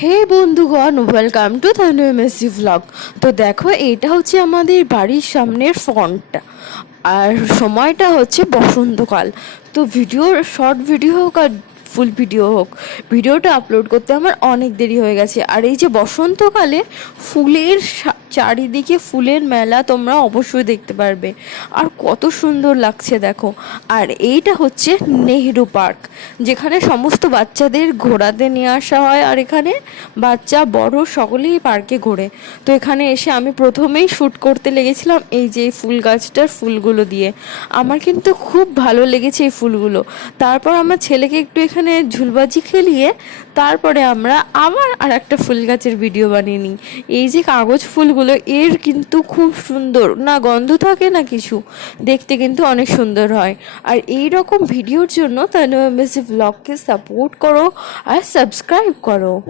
হে বন্ধুগণ, welcome to Thanu MSG blog. তো দেখো, এটা হচ্ছে আমাদের বাড়ির সামনের ফন্ট, আর সময়টা হচ্ছে বসন্তকাল। তো শর্ট ভিডিও হোক আর ফুল ভিডিও হোক, ভিডিওটা আপলোড করতে আমার অনেক দেরি হয়ে গেছে। আর এই যে বসন্তকালে ফুলের চারিদিকে ফুলের মেলা তোমরা অবশ্যই দেখতে পারবে, আর কত সুন্দর লাগছে দেখো। আর এইটা হচ্ছে নেহেরু পার্ক, যেখানে সমস্ত বাচ্চাদের ঘোরাতে নিয়ে আসা হয়, আর এখানে বাচ্চা বড় সকলেই পার্কে ঘোরে। তো এখানে এসে আমি প্রথমেই শ্যুট করতে লেগেছিলাম এই যে ফুল গাছটার ফুলগুলো দিয়ে। আমার কিন্তু খুব ভালো লেগেছে এই ফুলগুলো। তারপর আমার ছেলেকে একটু এখানে ঝুলবাজি খেলিয়ে তারপরে আমরা আবার আর একটা ফুল গাছের ভিডিও বানিয়ে নিই। এই যে কাগজ ফুলগুলো, এর কিন্তু খুব সুন্দর, না গন্ধ থাকে না কিছু, দেখতে কিন্তু অনেক সুন্দর হয়। আর এই রকম ভিডিওর জন্য তানু এমএসজি ব্লগকে সাপোর্ট করো আর সাবস্ক্রাইব করো।